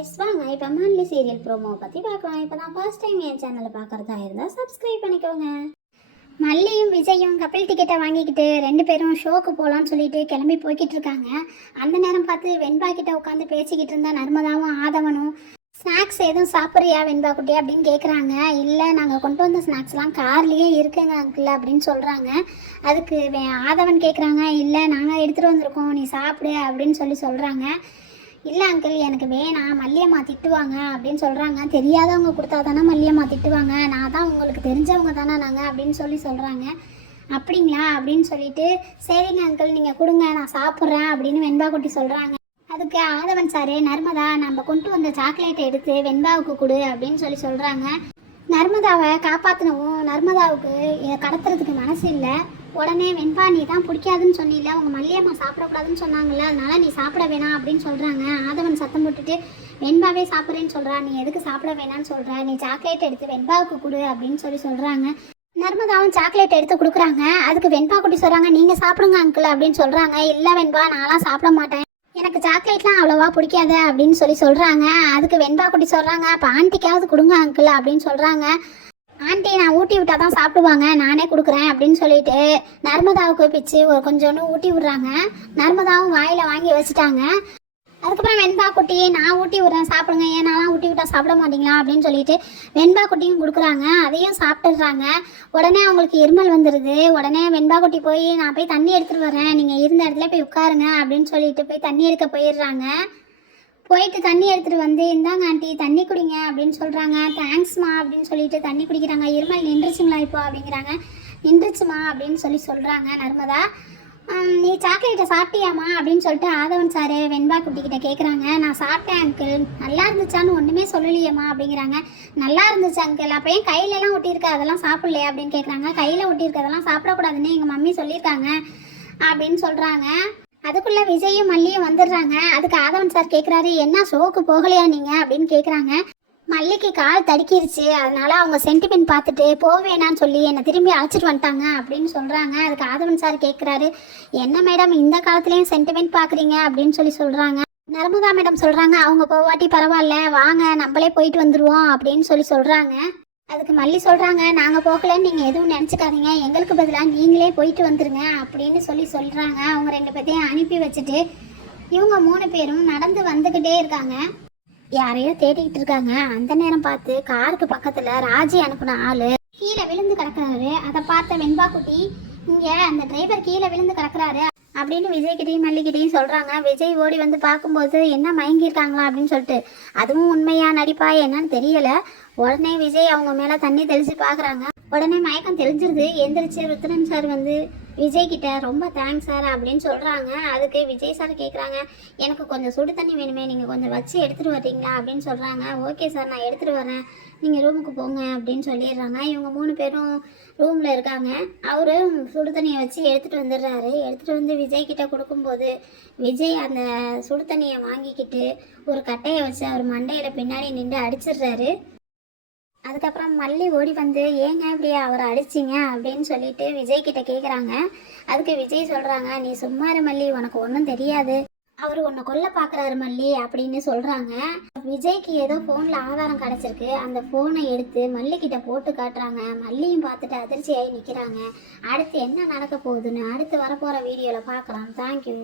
Guys, வாங்க இப்போ மன்லி serial promo பற்றி பார்க்கலாம். இப்போ தான் ஃபர்ஸ்ட் டைம் என் சேனலை பார்க்குறதா இருந்தால் சப்ஸ்கிரைப் பண்ணிக்கோங்க. மல்லியும் விஜயும் கப்பல் டிக்கெட்டை வாங்கிக்கிட்டு 2 பேரும் ஷோக்கு போகலான்னு சொல்லிட்டு கிளம்பி போய்கிட்டு இருக்காங்க. அந்த நேரம் பார்த்து வெண்பா கிட்ட உட்காந்து பேசிக்கிட்டு இருந்தா நர்மதாவும் ஆதவனும், ஸ்நாக்ஸ் எதுவும் சாப்பிட்றியா வெண்பா குட்டி அப்படின்னு கேட்குறாங்க. இல்லை, நாங்கள் கொண்டு வந்த ஸ்நாக்ஸ்லாம் கார்லேயே இருக்குங்க அங்கிள் அப்படின்னு சொல்கிறாங்க. அதுக்கு ஆதவன் கேட்குறாங்க, இல்லை நாங்கள் எடுத்துகிட்டு வந்திருக்கோம், நீ சாப்பிடு அப்படின்னு சொல்கிறாங்க. இல்லை அங்கிள், எனக்கு வேணாம், மல்லியம்மா திட்டுவாங்க அப்படின்னு சொல்கிறாங்க. தெரியாதவங்க கொடுத்தா தானே மல்லியம்மா திட்டுவாங்க, நான் தான் உங்களுக்கு தெரிஞ்சவங்க தானே நாங்கள் அப்படின்னு சொல்கிறாங்க. அப்படிங்களா அப்படின்னு சொல்லிட்டு, சரிங்க அங்கிள் நீங்கள் கொடுங்க, நான் சாப்பிட்றேன் அப்படின்னு வெண்பா குட்டி சொல்கிறாங்க. அதுக்கு ஆதவன் சார், நர்மதா நம்ம கொண்டு வந்த சாக்லேட்டை எடுத்து வெண்பாவுக்கு கொடு அப்படின்னு சொல்கிறாங்க. நர்மதாவை காப்பாற்றினவும் நர்மதாவுக்கு கடத்துறதுக்கு மனசு இல்லை. உடனே வெண்பா, நீ தான் பிடிக்காதுன்னு சொன்னில, உங்கள் மல்லியம்மா சாப்பிடக்கூடாதுன்னு சொன்னாங்கல்ல, அதனால நீ சாப்பிட வேணாம் அப்படின்னு சொல்கிறாங்க. ஆதவன் சத்தம் போட்டுட்டு, வெண்பாவே சாப்பிட்றேன்னு சொல்கிறா, நீ எதுக்கு சாப்பிட வேணான்னு சொல்கிற, நீ சாக்லேட் எடுத்து வெண்பாவுக்கு கொடு அப்படின்னு சொல்கிறாங்க. நர்மதாவும் சாக்லேட் எடுத்து கொடுக்குறாங்க. அதுக்கு வெண்பா குட்டி சொல்கிறாங்க, நீங்கள் சாப்பிடுங்க அங்கிள் அப்படின்னு சொல்கிறாங்க. இல்லை வெண்பா, நான்லாம் சாப்பிட மாட்டேன், எனக்கு சாக்லேட்லாம் அவ்வளோவா பிடிக்காது அப்படின்னு சொல்கிறாங்க. அதுக்கு வெண்பா குட்டி சொல்கிறாங்க, அப்போ ஆண்டிக்காவது கொடுங்க அங்கிள் அப்படின்னு சொல்கிறாங்க. ஆண்டி நான் ஊட்டி விட்டா தான் சாப்பிடுவாங்க, நானே கொடுக்குறேன் அப்படின்னு சொல்லிட்டு நர்மதாவுக்கு பிச்சு கொஞ்சோன்னு ஊட்டி விடுறாங்க. நர்மதாவும் வாயில் வாங்கி வச்சுட்டாங்க. அதுக்கப்புறம் வெண்பா குட்டி, நான் ஊட்டி விட்றேன் சாப்பிடுங்க, ஏன்னாலாம் ஊட்டி விட்டா சாப்பிட மாட்டீங்களா அப்படின்னு சொல்லிட்டு வெண்பா குட்டியும் கொடுக்குறாங்க. அதையும் சாப்பிட்டுடுறாங்க. உடனே அவங்களுக்கு இருமல் வந்துடுது. உடனே வெண்பா குட்டி போய், நான் போய் தண்ணி எடுத்துகிட்டு வரேன், நீங்கள் இருந்த இடத்துல போய் உட்காருங்க அப்படின்னு சொல்லிட்டு போய் தண்ணி எடுக்க போயிடுறாங்க. போயிட்டு தண்ணி எடுத்துகிட்டு வந்து, இந்தாங்க ஆண்டி தண்ணி குடிங்க அப்படின்னு சொல்கிறாங்க. தேங்க்ஸ்மா அப்படின்னு சொல்லிட்டு தண்ணி குடிக்கிறாங்க. இருமல் நின்றுச்சுங்களா இப்போ அப்படிங்கிறாங்க. நின்றுச்சுமா அப்படின்னு சொல்கிறாங்க நர்மதா. நீ சாக்லேட்டை சாப்பிட்டியாமா அப்படின்னு சொல்லிட்டு ஆதவன் சார் வெண்பா குட்டிக்கிட்ட கேட்குறாங்க. நான் சாப்பிட்டேன் அங்கிள், நல்லா இருந்துச்சான்னு ஒன்றுமே சொல்லலையம்மா அப்படிங்கிறாங்க. நல்லா இருந்துச்சு அங்கிள், அப்போ ஏன் கையிலலாம் ஒட்டியிருக்க அதெல்லாம் சாப்பிட்லையா அப்படின்னு கேட்குறாங்க. கையில் ஒட்டியிருக்கதெல்லாம் சாப்பிடக்கூடாதுன்னு எங்கள் மம்மி சொல்லியிருக்காங்க அப்படின்னு சொல்கிறாங்க. அதுக்குள்ளே விஜயும் மல்லியும் வந்துடுறாங்க. அதுக்கு ஆதவன் சார் கேட்குறாரு, என்ன ஷோக்கு போகலையா நீங்கள் அப்படின்னு கேட்குறாங்க. மல்லிக்கு கால் தடுக்கிருச்சு, அதனால அவங்க சென்டிமெண்ட் பார்த்துட்டு போவேனான்னு சொல்லி என்னை திரும்பி அழைச்சிட்டு வந்துட்டாங்க அப்படின்னு சொல்கிறாங்க. அதுக்கு ஆதவன் சார் கேட்குறாரு, என்ன மேடம் இந்த காலத்துலேயும் சென்டிமெண்ட் பார்க்குறீங்க அப்படின்னு சொல்கிறாங்க. நர்மதா மேடம் சொல்கிறாங்க, அவங்க போவாட்டி பரவாயில்ல, வாங்க நம்மளே போயிட்டு வந்துடுவோம் அப்படின்னு சொல்கிறாங்க. அதுக்கு மல்லி சொல்கிறாங்க, நாங்கள் போகலன்னு நீங்கள் எதுவும் நினச்சிக்காதீங்க, எங்களுக்கு பதிலாக நீங்களே போயிட்டு வந்துடுங்க அப்படின்னு சொல்கிறாங்க. அவங்க 2 பேர்த்தையும் அனுப்பி வச்சுட்டு இவங்க 3 பேரும் நடந்து வந்துக்கிட்டே இருக்காங்க. யாரையோ தேடிக்கிட்டு இருக்காங்க. அந்த நேரம் பார்த்து காருக்கு பக்கத்தில் ராஜி அனுப்பின ஆள் கீழே விழுந்து கிடக்குறாரு. அதை பார்த்த வெண்பா குட்டி, இங்கே அந்த டிரைவர் கீழே விழுந்து கிடக்குறாரு அப்படின்னு விஜய்கிட்டையும் மல்லிக்கிட்டையும் சொல்கிறாங்க. விஜய் ஓடி வந்து பார்க்கும்போது என்ன மயங்கியிருக்காங்களா அப்படின்னு சொல்லிட்டு, அதுவும் உண்மையா நடிப்பா என்னன்னு தெரியலை. உடனே விஜய் அவங்க மேலே தண்ணி தெளித்து பார்க்குறாங்க. உடனே மயக்கம் தெளிஞ்சிருது. எந்திரிச்சு ருத்ரன் சார் வந்து விஜய் கிட்ட, ரொம்ப தேங்க்ஸ் சார் அப்படின்னு சொல்கிறாங்க. அதுக்கு விஜய் சார் கேட்குறாங்க, எனக்கு கொஞ்சம் சுடு தண்ணி வேணுமே, நீங்கள் கொஞ்சம் வச்சு எடுத்துகிட்டு வர்றீங்களா அப்படின்னு சொல்கிறாங்க. ஓகே சார், நான் எடுத்துகிட்டு வரேன், நீங்கள் ரூமுக்கு போங்க அப்படின்னு சொல்லிடுறாங்க. இவங்க 3 பேரும் ரூமில் இருக்காங்க. அவரும் சுடு தண்ணியை வச்சு எடுத்துகிட்டு வந்துடுறாரு. எடுத்துகிட்டு வந்து விஜய் கிட்ட கொடுக்கும்போது விஜய் அந்த சுடு தண்ணியை வாங்கிக்கிட்டு ஒரு கட்டையை வச்சு அவர் மண்டையில் பின்னாடி நின்று அடிச்சிடுறாரு. அதுக்கப்புறம் மல்லி ஓடி வந்து, ஏங்க இப்படி அவரை அடிச்சிங்க அப்படின்னு சொல்லிட்டு விஜய் கிட்ட கேட்குறாங்க. அதுக்கு விஜய் சொல்கிறாங்க, நீ சும்மாரு மல்லி, உனக்கு ஒன்றும் தெரியாது, அவர் உன்னை கொல்ல பார்க்குறாரு மல்லி அப்படின்னு சொல்கிறாங்க. விஜய்க்கு ஏதோ ஃபோனில் ஆதாரம் கிடச்சிருக்கு. அந்த ஃபோனை எடுத்து மல்லிக்கிட்ட போட்டு காட்டுறாங்க. மல்லியும் பார்த்துட்டு அதிர்ச்சியாகி நிற்கிறாங்க. அடுத்து என்ன நடக்க போகுதுன்னு அடுத்து வரப்போகிற வீடியோவில் பார்க்கலாம். தேங்க்யூ.